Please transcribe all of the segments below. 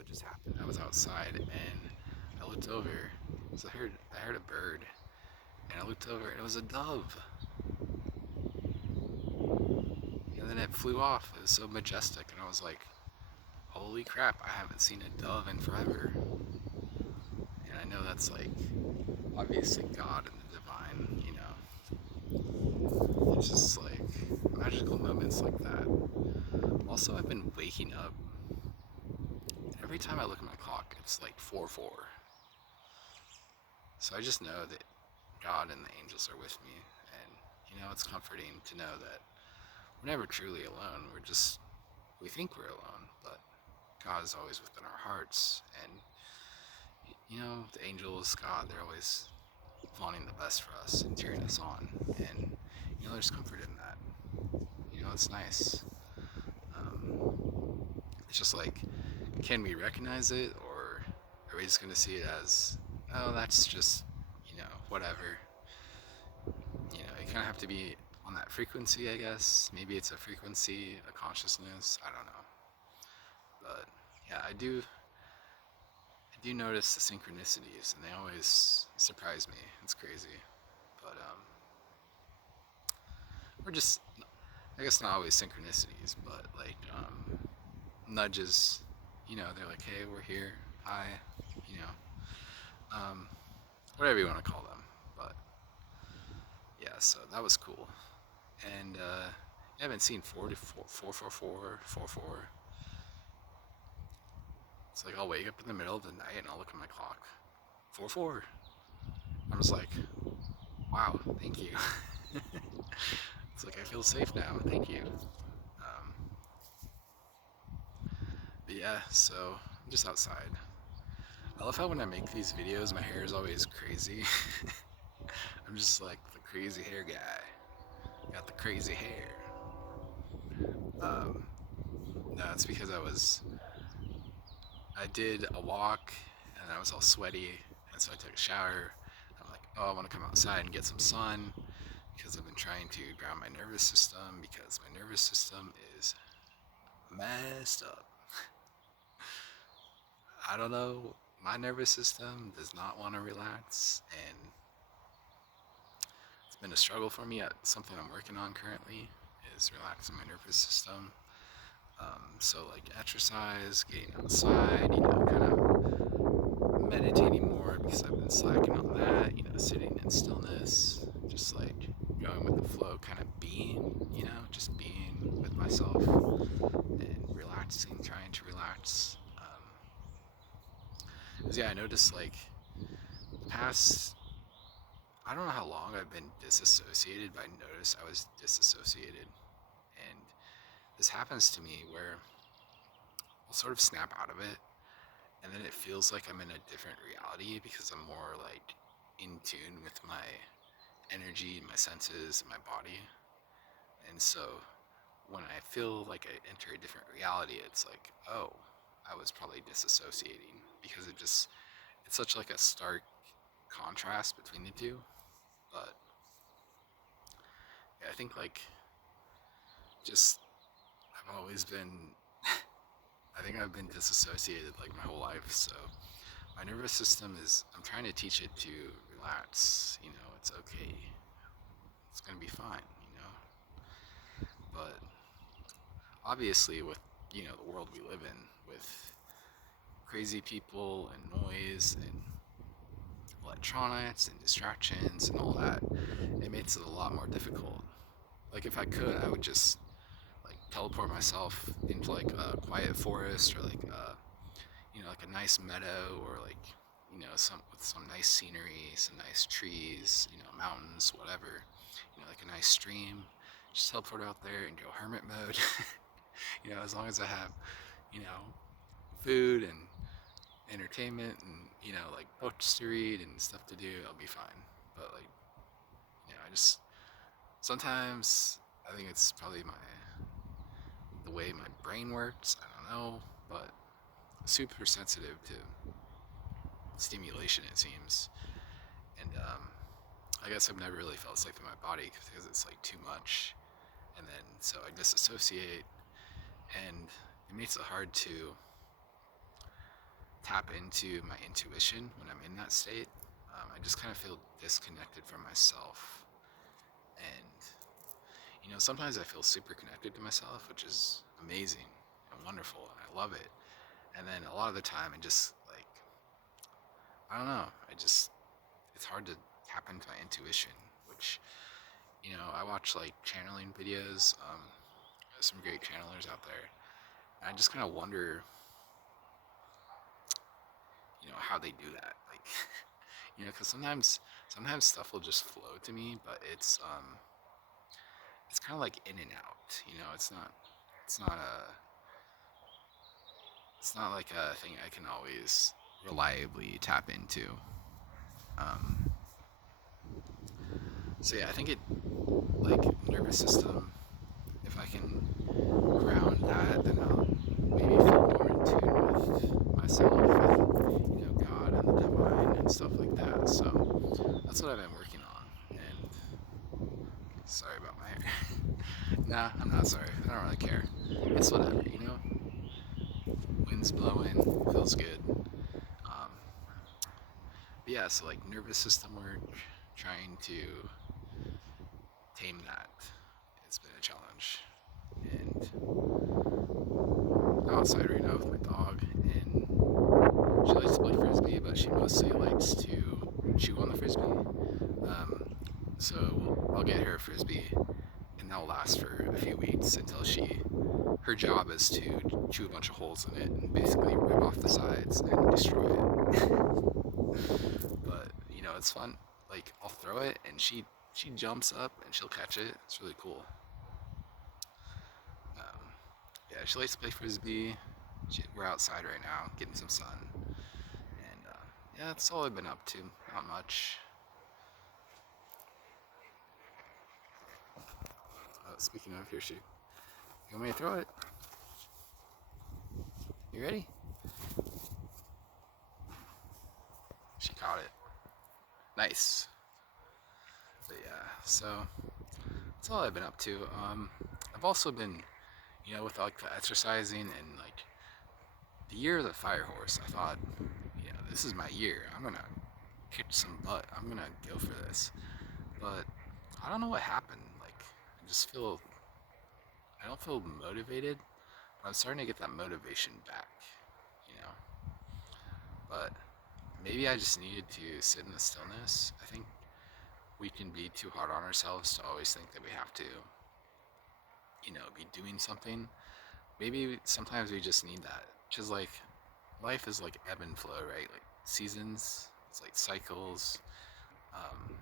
what just happened. I was outside and I looked over. So I heard a bird, and I looked over and it was a dove. And then it flew off. It was so majestic, and I was like, "Holy crap! I haven't seen a dove in forever." And I know that's like obviously God and the divine. It's just like magical moments like that. Also, I've been waking up. Every time I look at my clock, it's like 4:04. So I just know that God and the angels are with me, and it's comforting to know that we're never truly alone. We think we're alone, but God is always within our hearts, and the angels, God, they're always wanting the best for us and cheering us on, and there's comfort in that. It's nice. It's just like, can we recognize it, or are we just gonna see it as, oh, that's just, whatever. You kind of have to be on that frequency, I guess. Maybe it's a frequency, a consciousness. I don't know, but yeah, I do notice the synchronicities, and they always surprise me. It's crazy, but or just, I guess not always synchronicities, but like nudges. They're like, hey, we're here. Hi. You know, whatever you want to call them. But yeah, so that was cool. And I haven't seen 444. It's like I'll wake up in the middle of the night and I'll look at my clock. 4-4. I'm just like, wow, thank you. It's like I feel safe now. Thank you. Um, but yeah, so I'm just outside. I love how when I make these videos, my hair is always crazy. I'm just like the crazy hair guy. Got the crazy hair. Um, no, it's because I did a walk and I was all sweaty, and so I took a shower. I'm like, oh, I want to come outside and get some sun because I've been trying to ground my nervous system because my nervous system is messed up. I don't know. My nervous system does not want to relax, and it's been a struggle for me. Something I'm working on currently is relaxing my nervous system. So like exercise, getting outside, kind of meditating more because I've been slacking on that. Sitting in stillness, just like going with the flow, kind of being, just being with myself and relaxing, trying to relax. 'Cause yeah, I noticed like the past, I don't know how long I've been disassociated, but I noticed I was disassociated. And this happens to me where I'll sort of snap out of it, and then it feels like I'm in a different reality because I'm more like in tune with my energy, my senses, my body. And so when I feel like I enter a different reality, it's like, oh, I was probably disassociating because it's such like a stark contrast between the two. But yeah, I think like just I've always been I think I've been disassociated like my whole life. So my nervous system I'm trying to teach it to relax. It's okay. It's gonna be fine. But obviously with the world we live in with crazy people and noise and electronics and distractions and all that, it makes it a lot more difficult. Like if I could, I would just like teleport myself into like a quiet forest or like like a nice meadow or like some with some nice scenery, some nice trees, mountains, whatever. Like a nice stream. Just teleport out there and go hermit mode. As long as I have you know food and entertainment and like books to read and stuff to do, I'll be fine. But like I just sometimes I think it's probably the way my brain works. I don't know, but super sensitive to stimulation, it seems. And I guess I've never really felt safe in my body because it's like too much, and then so I disassociate, and it makes it hard to tap into my intuition when I'm in that state. I just kind of feel disconnected from myself. And, sometimes I feel super connected to myself, which is amazing and wonderful, and I love it. And then a lot of the time, it just, like, I don't know, it's hard to tap into my intuition, which, I watch, like, channeling videos. There's some great channelers out there. And I just kind of wonder, how they do that. Like, because sometimes stuff will just flow to me, but it's kind of like in and out. It's not a it's not like a thing I can always reliably tap into. Um, so yeah, I think it, like, nervous system. If I can ground that, then I'll maybe feel more in tune with myself, with God and the divine and stuff like that. So that's what I've been working on. And sorry about my hair. Nah, I'm not sorry. I don't really care. It's whatever. Wind's blowing, feels good. Um, but yeah, so like nervous system work, trying to tame that. It's been a challenge. And I'm outside right now with my dog, and she likes to play frisbee, but she mostly likes to chew on the frisbee. Um, so I'll get her a frisbee, and that'll last for a few weeks until her job is to chew a bunch of holes in it and basically rip off the sides and destroy it. But it's fun. Like, I'll throw it, and she jumps up and she'll catch it. It's really cool. Um, yeah, she likes to play frisbee. We're outside right now, getting some sun, and yeah, that's all I've been up to. Not much. Speaking of, here she. You want me to throw it? You ready? She caught it. Nice. But yeah, so that's all I've been up to. I've also been, with like the exercising and like the year of the fire horse. I thought, this is my year. I'm gonna kick some butt. I'm gonna go for this. But I don't know what happened. Like, I don't feel motivated. But I'm starting to get that motivation back. You know. But maybe I just needed to sit in the stillness. I think we can be too hard on ourselves to always think that we have to, be doing something. Maybe sometimes we just need that. Because, like, life is like ebb and flow, right? Like seasons, it's like cycles. Um,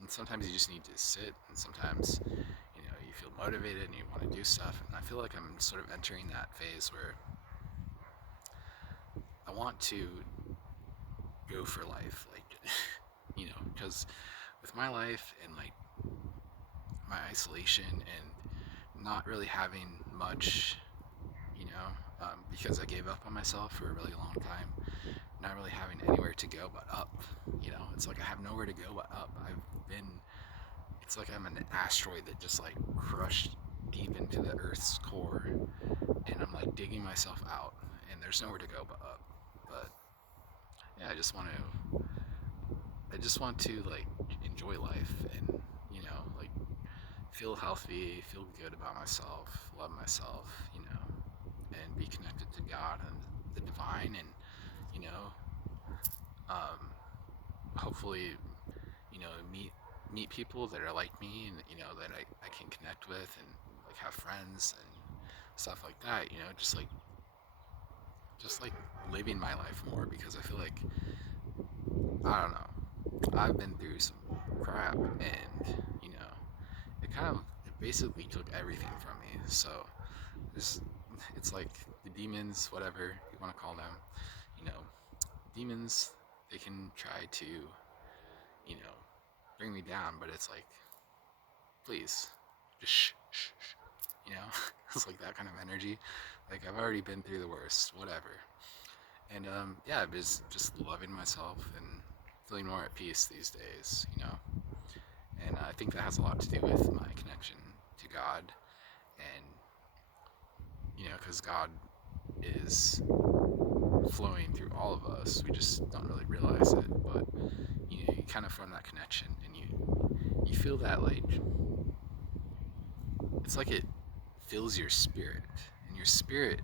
and sometimes you just need to sit, and sometimes, you feel motivated and you want to do stuff. And I feel like I'm sort of entering that phase where I want to go for life, like, because with my life and like my isolation and not really having much, because I gave up on myself for a really long time, not really having anywhere to go but up. It's like I have nowhere to go but up. It's like I'm an asteroid that just like crushed deep into the Earth's core, and I'm like digging myself out, and there's nowhere to go but up. But yeah, I just want to like enjoy life and like feel healthy, feel good about myself, love myself, and be connected to God and the divine, and you know, um, hopefully, meet people that are like me, and that I can connect with, and like have friends and stuff like that. Just like living my life more, because I feel like, I don't know, I've been through some crap, and it basically took everything from me. So there's it's like the demons, whatever you want to call them, you know, demons, they can try to, you know, bring me down, but it's like, please, just shh, shh, shh, you know, it's like that kind of energy. Like, I've already been through the worst, whatever. And yeah, I'm just loving myself and feeling more at peace these days, And I think that has a lot to do with my connection to God, and because God is flowing through all of us. We just don't really realize it, but you kind of form that connection, and you feel that like it's like it fills your spirit, and your spirit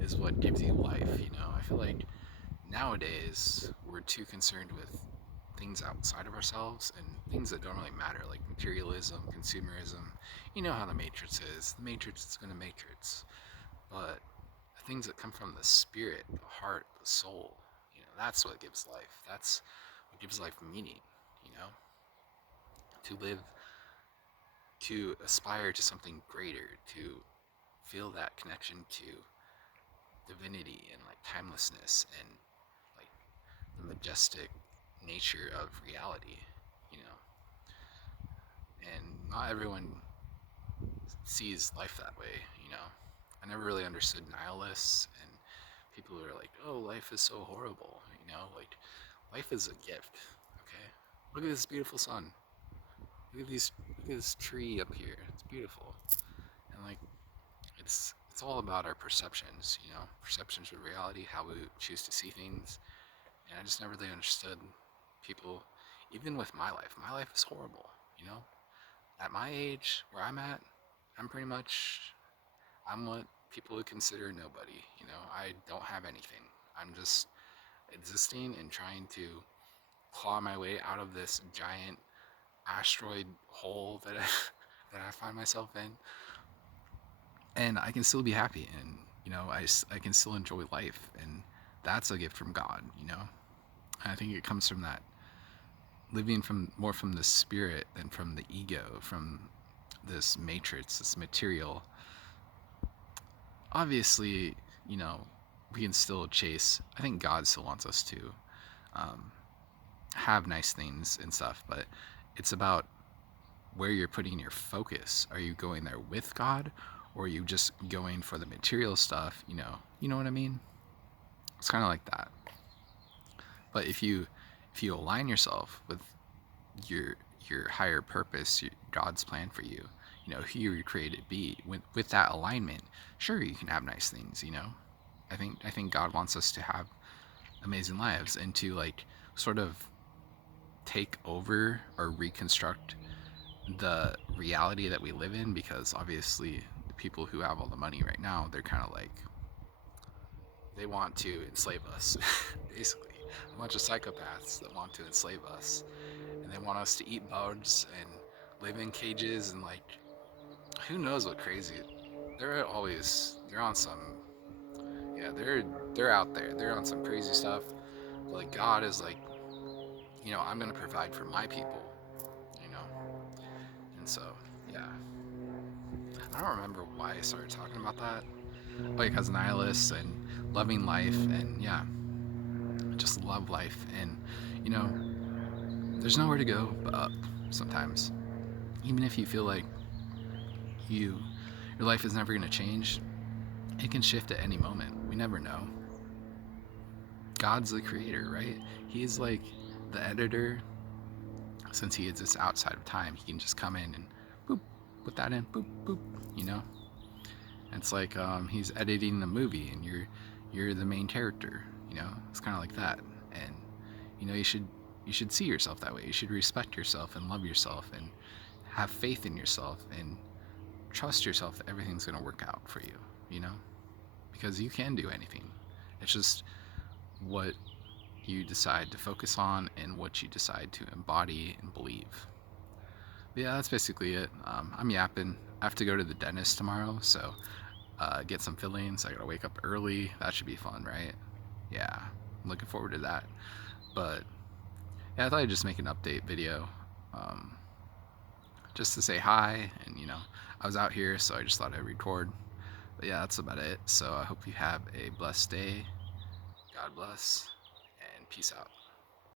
is what gives you life. I feel like nowadays we're too concerned with things outside of ourselves and things that don't really matter, like materialism, consumerism. You know how the Matrix is. The Matrix is going to Matrix. But the things that come from the spirit, the heart, the soul, that's what gives life. That's what gives life meaning, you know? To live, to aspire to something greater, to feel that connection to divinity and like timelessness and like the majestic nature of reality, you know? And not everyone sees life that way. I never really understood nihilists and people who are like, oh, life is so horrible. Like, life is a gift, okay? Look at this beautiful sun. Look at this tree up here. It's beautiful. And like, it's all about our perceptions. Perceptions of reality, how we choose to see things. And I just never really understood people, even with my life. My life is horrible. At my age, where I'm at, I'm what people would consider nobody. I don't have anything. I'm just existing and trying to claw my way out of this giant asteroid hole that that I find myself in. And I can still be happy, and I can still enjoy life, and that's a gift from God. And I think it comes from that living more from the spirit than from the ego, from this matrix, this material. Obviously, you know, we can still chase. I think God still wants us to um, have nice things and stuff, but it's about where you're putting your focus. Are you going there with God, or are you just going for the material stuff? You know what I mean? It's kind of like that. But if you align yourself with your your higher purpose, God's plan for you, who you were created to be, with that alignment, sure, you can have nice things. I think God wants us to have amazing lives and to like sort of take over or reconstruct the reality that we live in, because obviously the people who have all the money right now, they're kind of like, they want to enslave us basically, a bunch of psychopaths that want to enslave us, and they want us to eat bugs and live in cages and like who knows what crazy. They're on some, yeah, they're out there, they're on some crazy stuff. But like God is like, I'm gonna provide for my people, you know and so, yeah, I don't remember why I started talking about that. Like, as nihilists and loving life, and yeah, just love life. And you know there's nowhere to go but up sometimes. Even if you feel like you your life is never going to change, it can shift at any moment. We never know. God's the creator, right? He's like the editor. Since he exists outside of time, he can just come in and boop, put that in, boop, boop. you know it's like he's editing the movie, and you're the main character. It's kind of like that. And you should see yourself that way. You should respect yourself and love yourself and have faith in yourself and trust yourself that everything's going to work out for you. you know because you can do anything. It's just what you decide to focus on and what you decide to embody and believe. But yeah, that's basically it. I'm yapping. I have to go to the dentist tomorrow, so get some fillings. I gotta wake up early. That should be fun, right? Yeah, I'm looking forward to that. But yeah, I thought I'd just make an update video, um, just to say hi. And I was out here, so I just thought I'd record. But yeah, that's about it. So I hope you have a blessed day. God bless, and peace out.